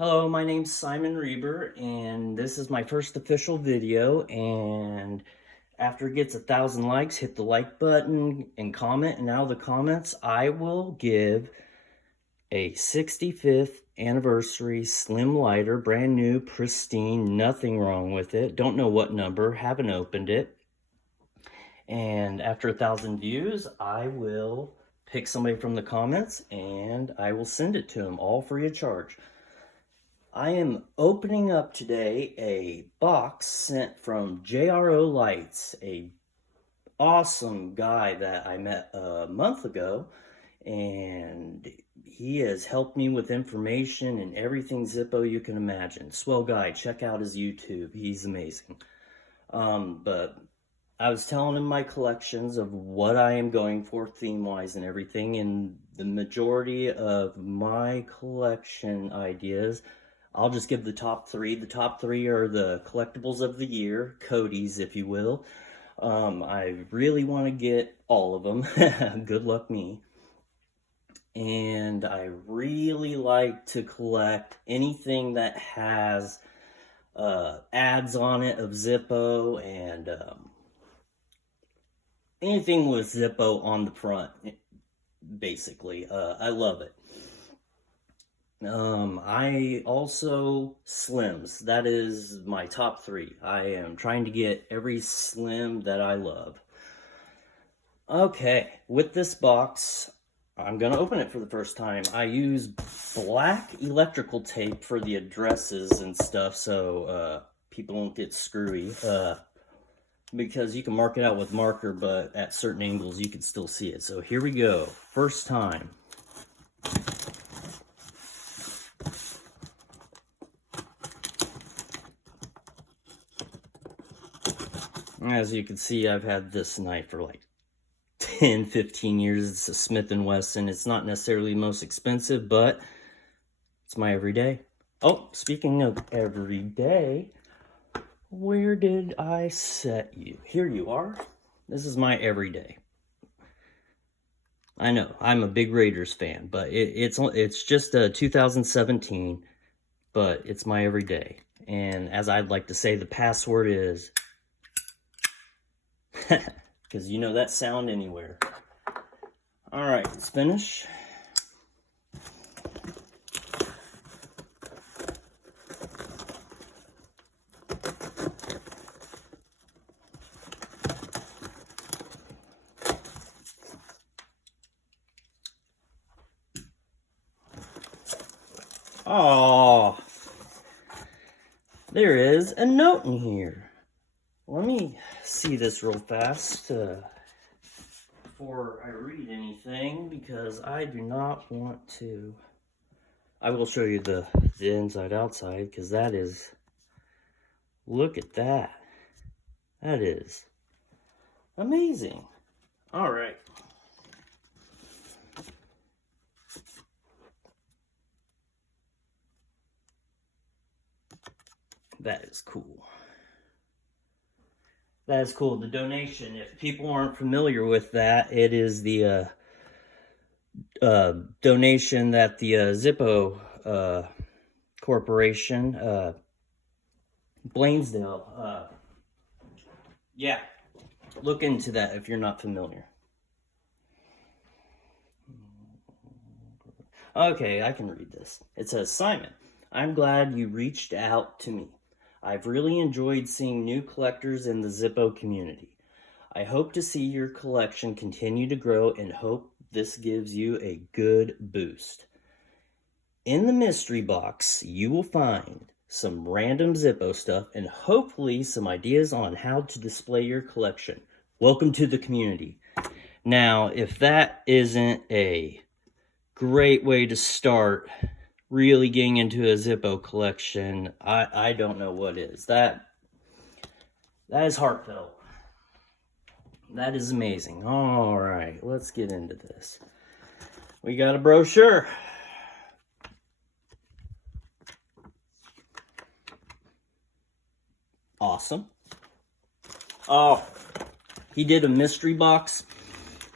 Hello, my name's Simon Reber, and this is my first official video, and after it gets 1,000 likes, hit the like button and comment, and out of the comments, I will give a 65th anniversary Slim Lighter, brand new, pristine, nothing wrong with it, don't know what number, haven't opened it, and after 1,000 views, I will pick somebody from the comments, and I will send it to them, all free of charge. I am opening up today a box sent from JRO Lights, a awesome guy that I met a month ago, and he has helped me with information and everything Zippo you can imagine. Swell guy, check out his YouTube, he's amazing. But I was telling him my collections of what I am going for theme-wise and everything, and the majority of my collection ideas, I'll just give the top three. The top three are the collectibles of the year, Cody's, if you will. I really want to get all of them. Good luck me. And I really like to collect anything that has ads on it of Zippo and anything with Zippo on the front, basically. I love it. I also Slims. That is my top three. I am trying to get every Slim that I love. Okay, with this box, I'm gonna open it for the first time. I use black electrical tape for the addresses and stuff, so people don't get screwy. Because you can mark it out with marker, but at certain angles you can still see it. So here we go. First time. As you can see, I've had this knife for like 10, 15 years. It's a Smith & Wesson. It's not necessarily the most expensive, but it's my everyday. Oh, speaking of everyday, where did I set you? Here you are. This is my everyday. I know, I'm a big Raiders fan, but it's just a 2017, but it's my everyday. And as I'd like to say, the password is... because you know that sound anywhere. All right, let's finish. Oh, there is a note in here. Let me see this real fast before I read anything, because I do not want to. I will show you the inside outside, because that is, look at that. That is amazing. All right. That is cool. That is cool. The donation, if people aren't familiar with that, it is the donation that the Zippo Corporation, Blaisdell, yeah, look into that if you're not familiar. Okay, I can read this. It says, Simon, I'm glad you reached out to me. I've really enjoyed seeing new collectors in the Zippo community. I hope to see your collection continue to grow and hope this gives you a good boost. In the mystery box, you will find some random Zippo stuff and hopefully some ideas on how to display your collection. Welcome to the community. Now, if that isn't a great way to start really getting into a Zippo collection, I don't know what is. That is heartfelt. That is amazing. All right, let's get into this. We got a brochure. Awesome. Oh, he did a mystery box,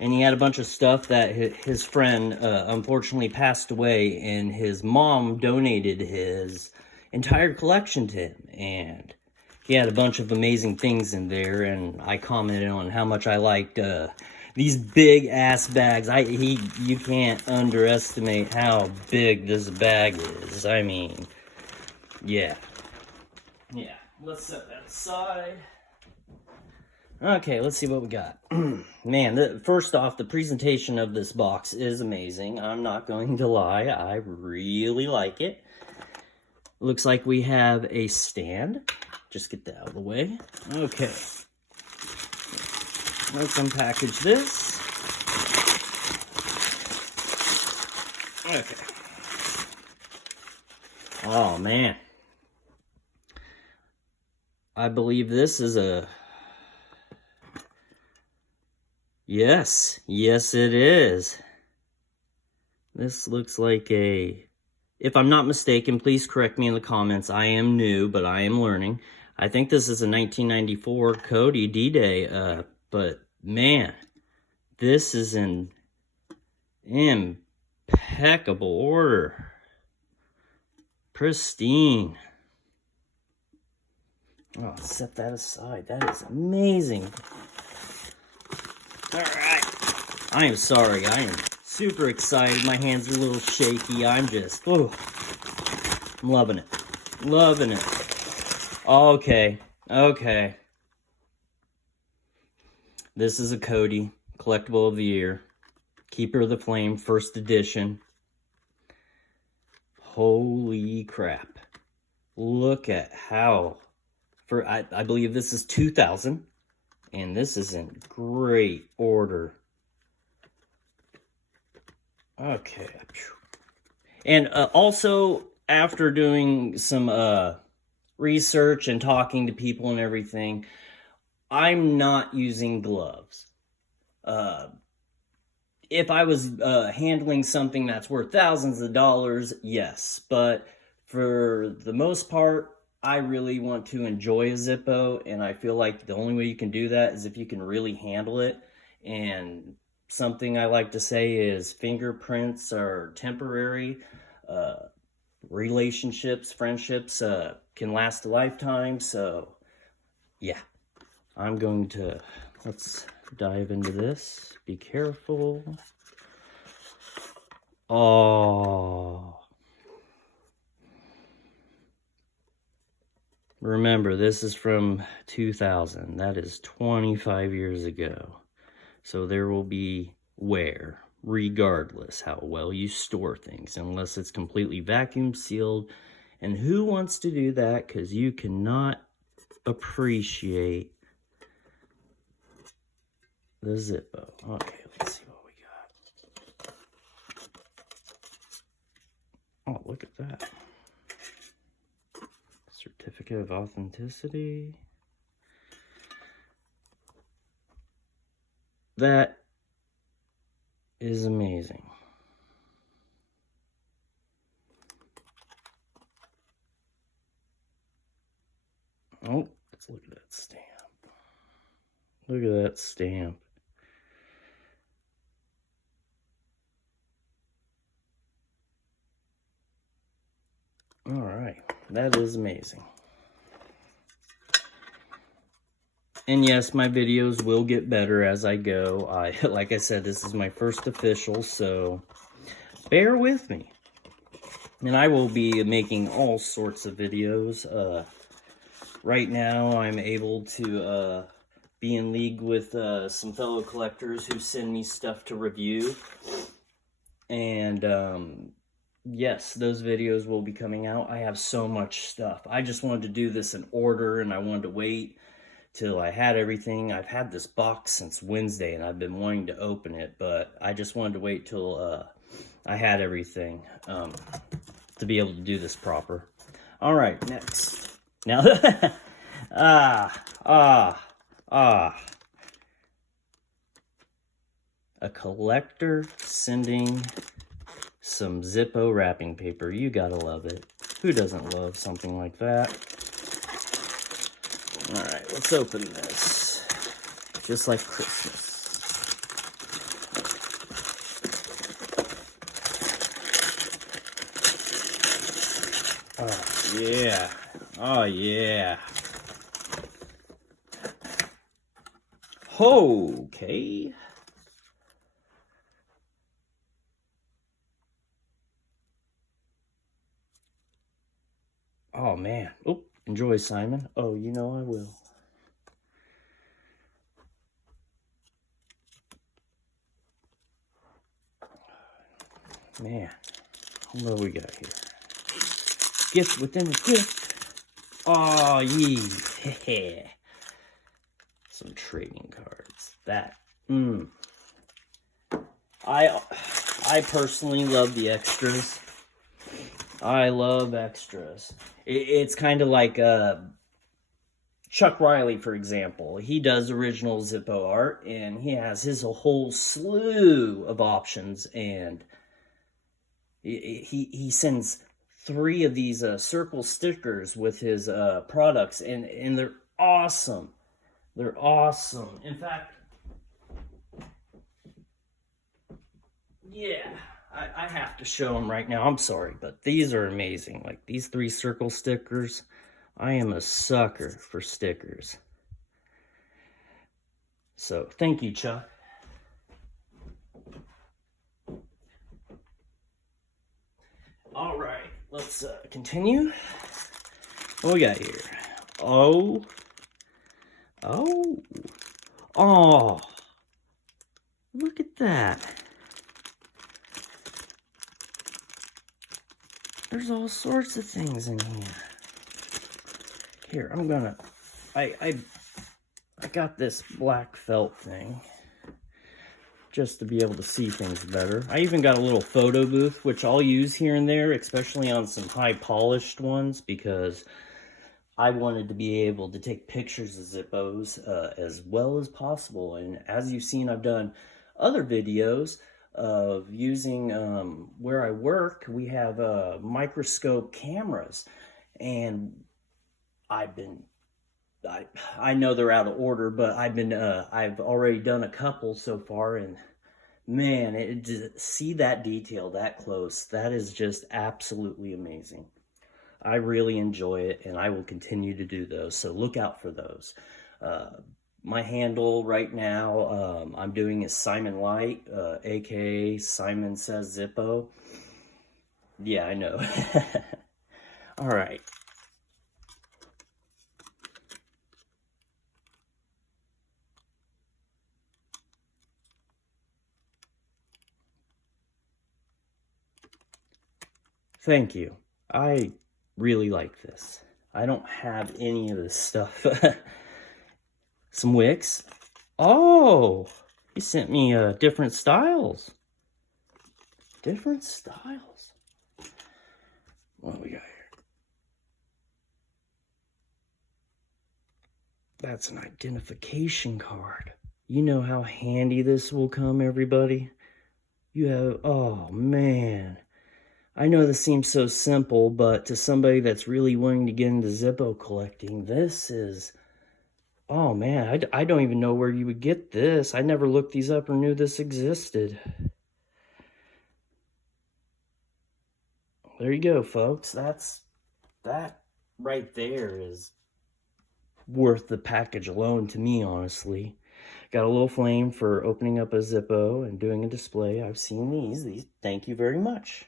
And he had a bunch of stuff that his friend unfortunately passed away, and his mom donated his entire collection to him. And he had a bunch of amazing things in there, and I commented on how much I liked these big ass bags. You can't underestimate how big this bag is. I mean, yeah. Yeah, let's set that aside. Okay, let's see what we got. Man, first off, the presentation of this box is amazing. I'm not going to lie, I really like it. Looks like we have a stand. Just get that out of the way. Okay. Let's unpackage this. Okay. Oh, man. I believe this is a... Yes, it is. This looks like a... If I'm not mistaken, please correct me in the comments. I am new, but I am learning. I think this is a 1994 Cody D-Day, but man, this is in impeccable order. Pristine. Oh, set that aside. That is amazing. Alright. I am sorry. I am super excited. My hands are a little shaky. I'm just... Oh, I'm loving it. Loving it. Okay. Okay. This is a Cody Collectible of the Year. Keeper of the Flame, first edition. Holy crap. Look at how... I believe this is 2000. And this is in great order. Okay. And also, after doing some research and talking to people and everything, I'm not using gloves. If I was handling something that's worth thousands of dollars, yes. But for the most part, I really want to enjoy a Zippo, and I feel like the only way you can do that is if you can really handle it. And something I like to say is fingerprints are temporary. Relationships, friendships can last a lifetime. So, yeah. I'm going to... Let's dive into this. Be careful. Oh... Remember, this is from 2000. That is 25 years ago. So there will be wear, regardless how well you store things, unless it's completely vacuum sealed. And who wants to do that? Because you cannot appreciate the Zippo. Okay, let's see what we got. Oh, look at that. Certificate of authenticity. That is amazing. Oh, let's look at that stamp. Look at that stamp. All right, that is amazing. And yes, my videos will get better as I go. Like I said, this is my first official, so bear with me. And I will be making all sorts of videos. Right now, I'm able to be in league with some fellow collectors who send me stuff to review. And yes, those videos will be coming out. I have so much stuff. I just wanted to do this in order, and I wanted to wait till I had everything. I've had this box since Wednesday, and I've been wanting to open it, but I just wanted to wait till I had everything to be able to do this proper. All right, next. Now, a collector sending some Zippo wrapping paper. You gotta love it. Who doesn't love something like that? All right, let's open this. Just like Christmas. Oh, yeah. Oh, yeah. Okay. Oh, man. Oh, enjoy, Simon. Oh, you know I will. Man, what do we got here? Gift within a gift. Oh, yeah. Some trading cards. That. I personally love the extras. I love extras. It's kind of like Chuck Riley, for example. He does original Zippo art, and he has his whole slew of options, and he sends 3 of these circle stickers with his products, and they're awesome. They're awesome. In fact, yeah, I have to show them right now. I'm sorry, but these are amazing. Like these 3 circle stickers. I am a sucker for stickers. So thank you, Chuck. All right, let's continue. What we got here? Oh, look at that. There's all sorts of things in here. Here, I'm gonna, I got this black felt thing just to be able to see things better. I even got a little photo booth, which I'll use here and there, especially on some high polished ones, because I wanted to be able to take pictures of Zippos as well as possible. And as you've seen, I've done other videos of using where I work. We have microscope cameras, and I know they're out of order, but I've already done a couple so far, and man, see that detail that close, that is just absolutely amazing. I really enjoy it, and I will continue to do those, so look out for those. My handle right now, I'm doing is Simon Light, aka Simon Says Zippo. Yeah, I know. All right. Thank you. I really like this. I don't have any of this stuff. Some wicks. Oh, he sent me different styles. Different styles. What do we got here? That's an identification card. You know how handy this will come, everybody? You have, oh man. I know this seems so simple, but to somebody that's really wanting to get into Zippo collecting, this is, oh man, I don't even know where you would get this. I never looked these up or knew this existed. There you go, folks. That right there is worth the package alone to me, honestly. Got a little flame for opening up a Zippo and doing a display. I've seen these. Thank you very much.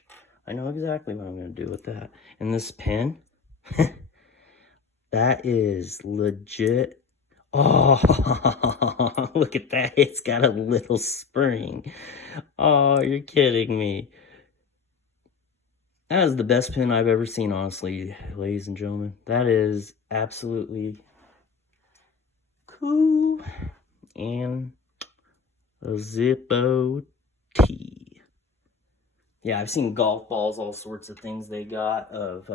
I know exactly what I'm going to do with that. And this pen, that is legit. Oh, look at that. It's got a little spring. Oh, you're kidding me. That is the best pen I've ever seen, honestly, ladies and gentlemen. That is absolutely cool. And a Zippo T. Yeah, I've seen golf balls, all sorts of things they got of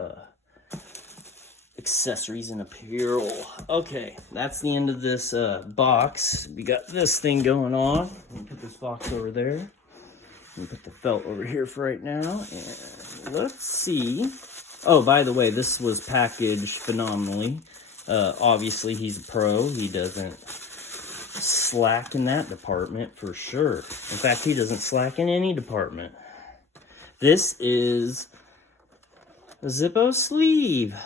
accessories and apparel. Okay, that's the end of this box. We got this thing going on. Let me put this box over there. Let me put the felt over here for right now. And let's see. Oh, by the way, this was packaged phenomenally. Obviously, he's a pro. He doesn't slack in that department for sure. In fact, he doesn't slack in any department. This is A Zippo sleeve.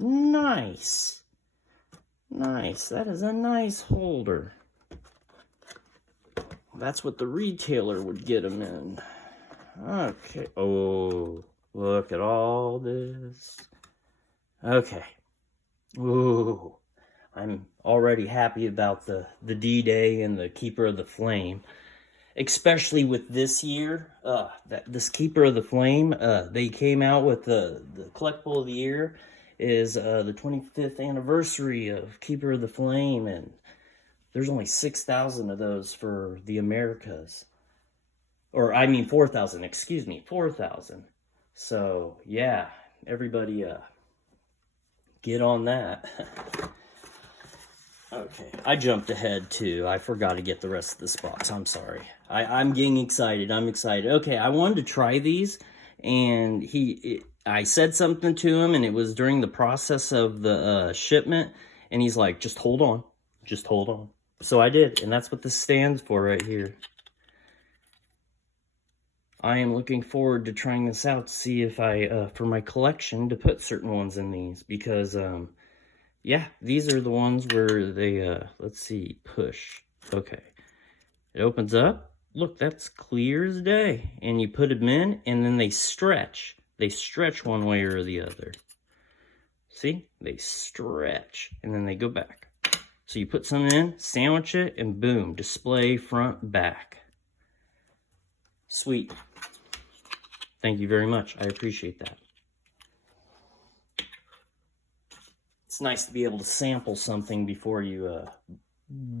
Nice. Nice. That is a nice holder. That's what the retailer would get them in. Okay. Oh, look at all this. Okay. Ooh. I'm already happy about the D-Day and the Keeper of the Flame. Especially with this year, this Keeper of the Flame, they came out with the collectible of the year is the 25th anniversary of Keeper of the Flame, and there's only 6,000 of those for the Americas. Or, I mean 4,000, excuse me, 4,000. So, yeah, everybody get on that. Okay, I jumped ahead too. I forgot to get the rest of this box. I'm sorry. I'm getting excited. I'm excited. Okay, I wanted to try these, and I said something to him, and it was during the process of the shipment, and he's like, just hold on. Just hold on. So I did, and that's what this stands for right here. I am looking forward to trying this out to see if for my collection, to put certain ones in these, because, yeah, these are the ones where they, let's see, push. Okay. It opens up. Look, that's clear as day. And you put them in, and then they stretch. They stretch one way or the other. See? They stretch, and then they go back. So you put something in, sandwich it, and boom, display front, back. Sweet. Thank you very much. I appreciate that. It's nice to be able to sample something before you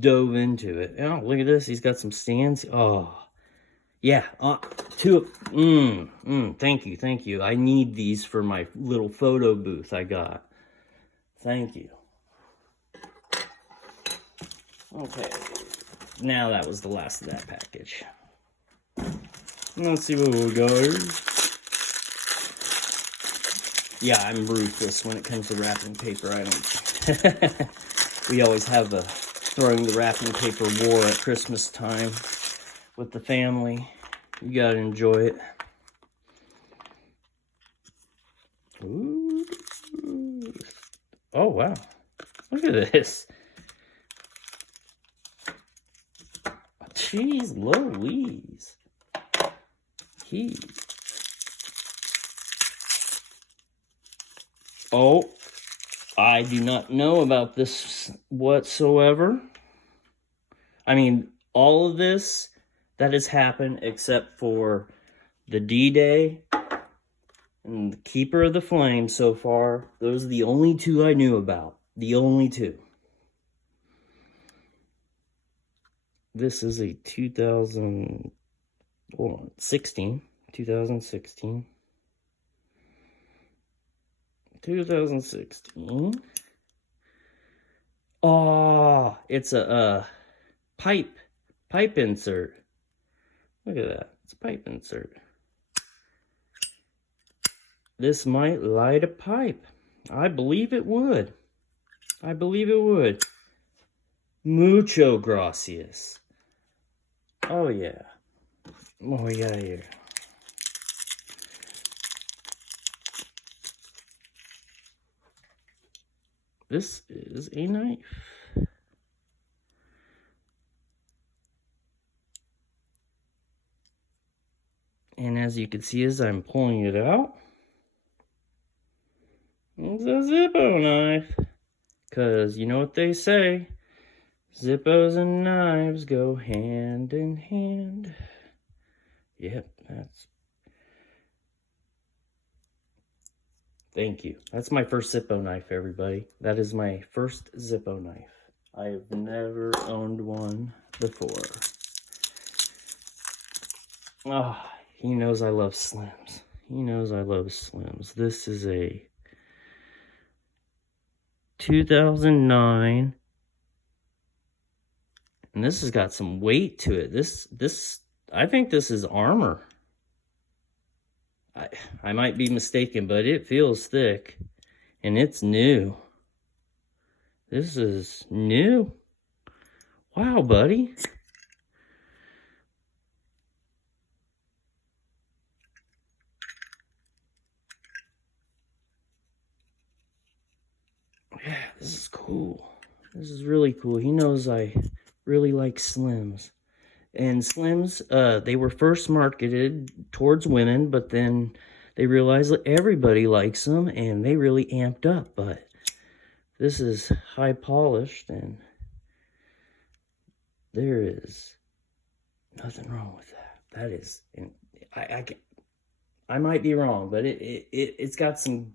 dove into it. Oh, look at this. He's got some stands. Oh, yeah. Thank you, thank you. I need these for my little photo booth I got. Thank you. Okay. Now that was the last of that package. Let's see what we got. Yeah, I'm ruthless when it comes to wrapping paper. I don't... We always have a throwing the wrapping paper war at Christmas time with the family. You gotta enjoy it. Ooh. Oh, wow. Look at this. Jeez Louise. Oh, I do not know about this whatsoever. I mean, all of this that has happened except for the D-Day and the Keeper of the Flame so far. Those are the only two I knew about. The only two. This is a 2016. 2016. Oh, it's a pipe insert. Look at that. It's a pipe insert. This might light a pipe. I believe it would. I believe it would. Mucho gracias. Oh, yeah. What we got here? This is a knife. And as you can see as I'm pulling it out, it's a Zippo knife. Because you know what they say, Zippos and knives go hand in hand. Yep, that's... Thank you. That's my first Zippo knife, everybody. That is my first Zippo knife. I have never owned one before. Ah, he knows I love Slims. He knows I love Slims. This is a 2009. And this has got some weight to it. I think this is armor. I might be mistaken, but it feels thick. And it's new. This is new. Wow, buddy. yeah, this is cool. This is really cool. He knows I really like Slims. And Slims, they were first marketed towards women, but then they realized that everybody likes them, and they really amped up. But this is high polished, and there is nothing wrong with that. That is, I might be wrong, but it's got some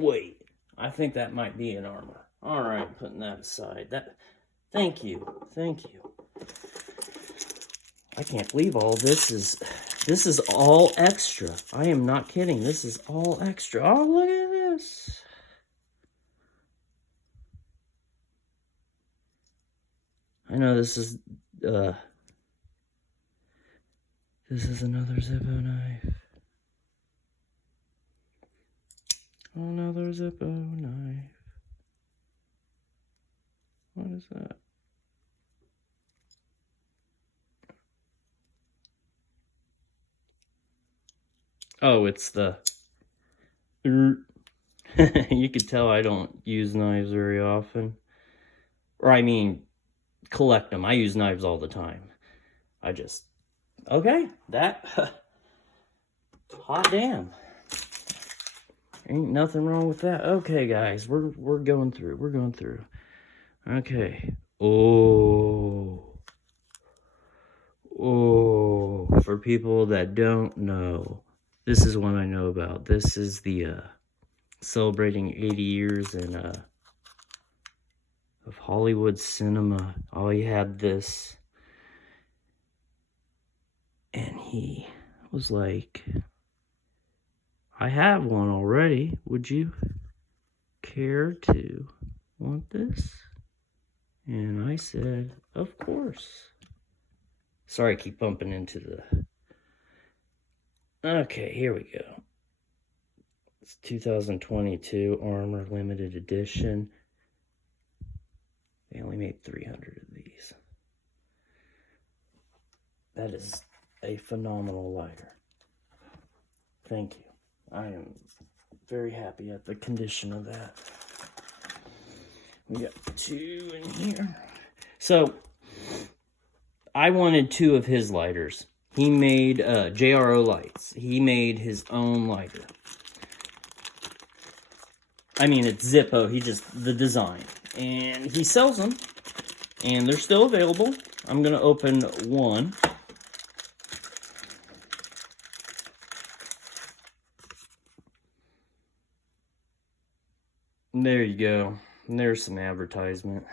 weight. I think that might be an armor. All right, putting that aside. Thank you. I can't believe all this is all extra. I am not kidding. This is all extra. Oh, look at this. I know this is another Zippo knife. Another Zippo knife. What is that? Oh, it's the... You could tell I don't use knives very often. Or I mean, collect them. I use knives all the time. Okay, that... hot damn. Ain't nothing wrong with that. Okay, guys, we're going through. Okay. Oh, for people that don't know, this is one I know about. This is the celebrating 80 years of Hollywood cinema. Oh, he had this, and he was like, I have one already. Would you care to want this? And I said, of course. Sorry, I keep bumping into the... Okay, here we go. It's 2022 Armor Limited Edition. They only made 300 of these. That is a phenomenal lighter. Thank you. I am very happy at the condition of that. We got 2 in here. So, I wanted 2 of his lighters. He made JRO lights. He made his own lighter. I mean, it's Zippo. The design. And he sells them. And they're still available. I'm going to open one. There you go. There's some advertisement.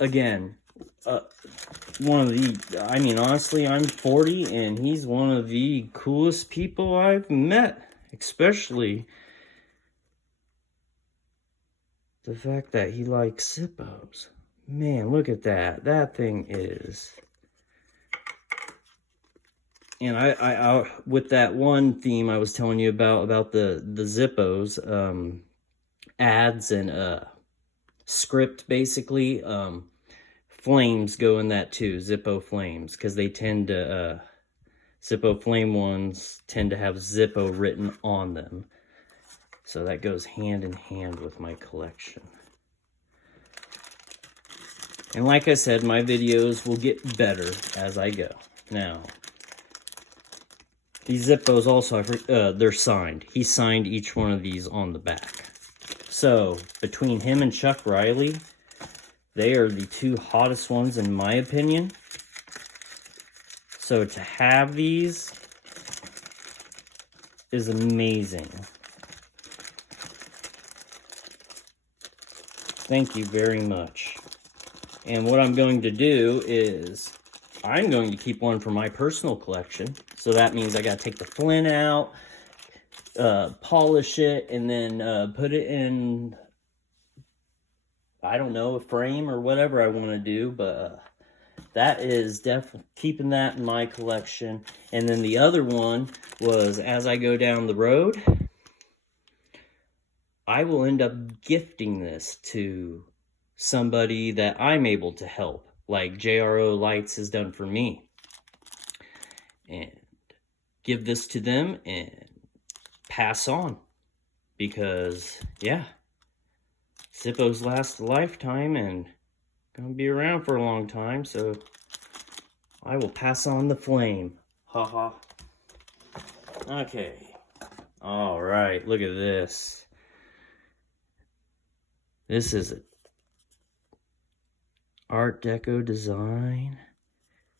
Again, one of the, I mean, honestly, I'm 40, and he's one of the coolest people I've met. Especially the fact that he likes Zippos. Man, look at that. That thing is... And I with that one theme I was telling you about the Zippos, ads and script, basically, flames go in that too, Zippo flames, because they tend to, Zippo flame ones tend to have Zippo written on them. So that goes hand in hand with my collection. And like I said, my videos will get better as I go. Now, these Zippos also, they're signed. He signed each one of these on the back. So, between him and Chuck Riley, they are the 2 hottest ones in my opinion. So, to have these is amazing. Thank you very much. And what I'm going to do is, I'm going to keep one for my personal collection. So that means I got to take the flint out, polish it, and then put it in, I don't know, a frame or whatever I want to do. But that is definitely keeping that in my collection. And then the other one was, as I go down the road, I will end up gifting this to somebody that I'm able to help, like JRO Lights has done for me. And give this to them and pass on, because, yeah, Zippos last a lifetime and gonna be around for a long time, so I will pass on the flame. Haha. Okay. Alright, look at this. This is an Art Deco design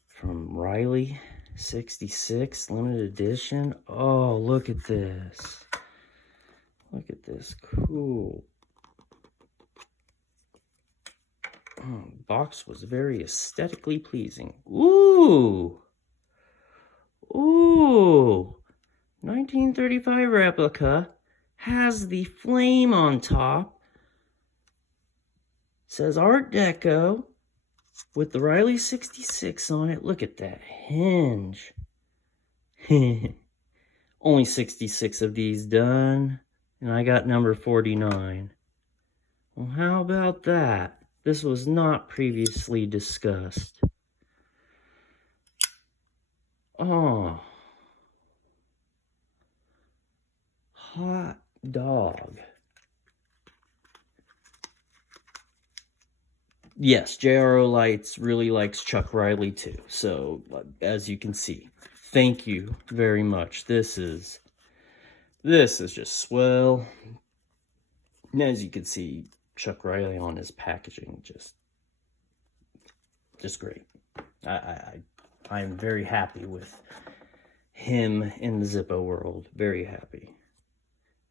from Riley 66 limited edition. Oh, look at this. Look at this. Cool. Box was very aesthetically pleasing. Ooh. Ooh. 1935 replica. Has the flame on top. Says Art Deco. With the Riley 66 on it. Look at that hinge. Only 66 of these done. And I got number 49. Well, how about that? This was not previously discussed. Oh. Hot dog. Yes, JRO Lights really likes Chuck Riley too. So, as you can see, thank you very much. This is just swell. And as you can see, Chuck Riley on his packaging, just great. I'm very happy with him in the Zippo world. Very happy.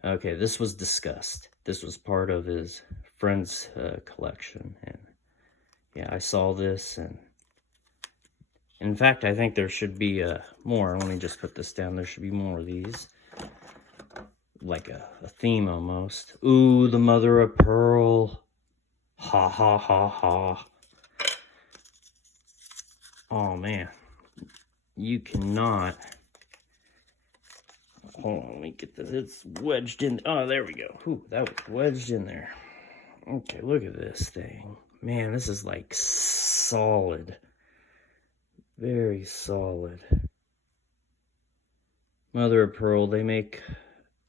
Okay, this was discussed. This was part of his friend's collection, and yeah, I saw this, and in fact, I think there should be more. Let me just put this down. There should be more of these. Like a theme almost. Ooh, the mother of pearl. Ha ha ha ha. Oh man. You cannot. Hold on, let me get this. It's wedged in. Oh, there we go. Ooh, that was wedged in there. Okay, look at this thing. Man, this is like solid. Very solid. Mother of pearl, they make...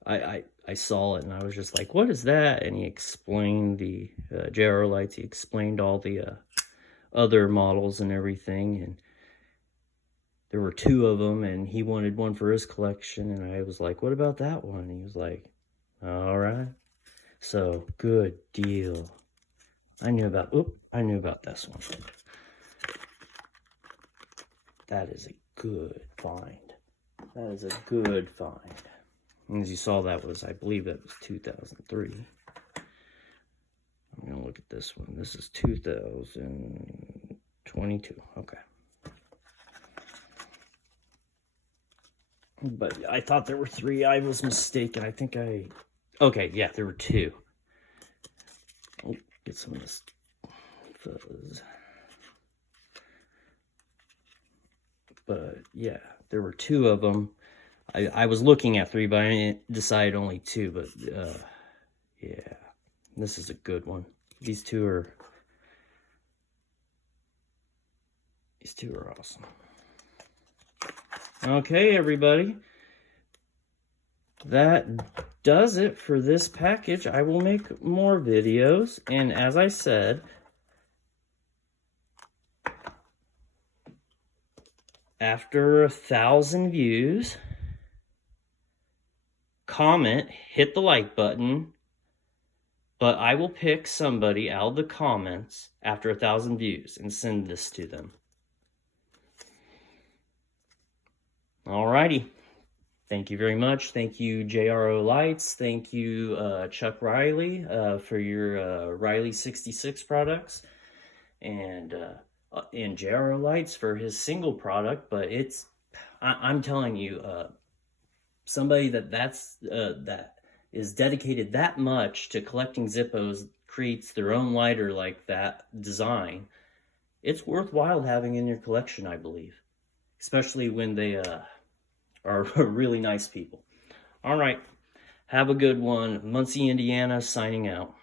I saw it and I was just like, what is that? And he explained the JRO Lights. He explained all the other models and everything. And there were 2 of them, and he wanted one for his collection. And I was like, what about that one? And he was like, all right. So, good deal. I knew about this one. That is a good find. That is a good find. As you saw, that was, I believe that was 2003. I'm going to look at this one. This is 2022. Okay. But I thought there were 3. I was mistaken. I think okay, yeah, there were 2. Oh, get some of this fuzz. But yeah, there were 2 of them. I was looking at 3, but I decided only 2. But yeah, this is a good one. These two are awesome. Okay, everybody, that does it for this package. I will make more videos, and as I said, after 1,000 views, comment, hit the like button, but I will pick somebody out of the comments after 1,000 views and send this to them. Alrighty. Thank you very much. Thank you, JRO Lights. Thank you, Chuck Riley, for your Riley 66 products. And JRO Lights for his single product. But I'm telling you, somebody that is dedicated that much to collecting Zippos, creates their own lighter like that design, it's worthwhile having in your collection, I believe. Especially when they are really nice people. All right. Have a good one. Muncie, Indiana, signing out.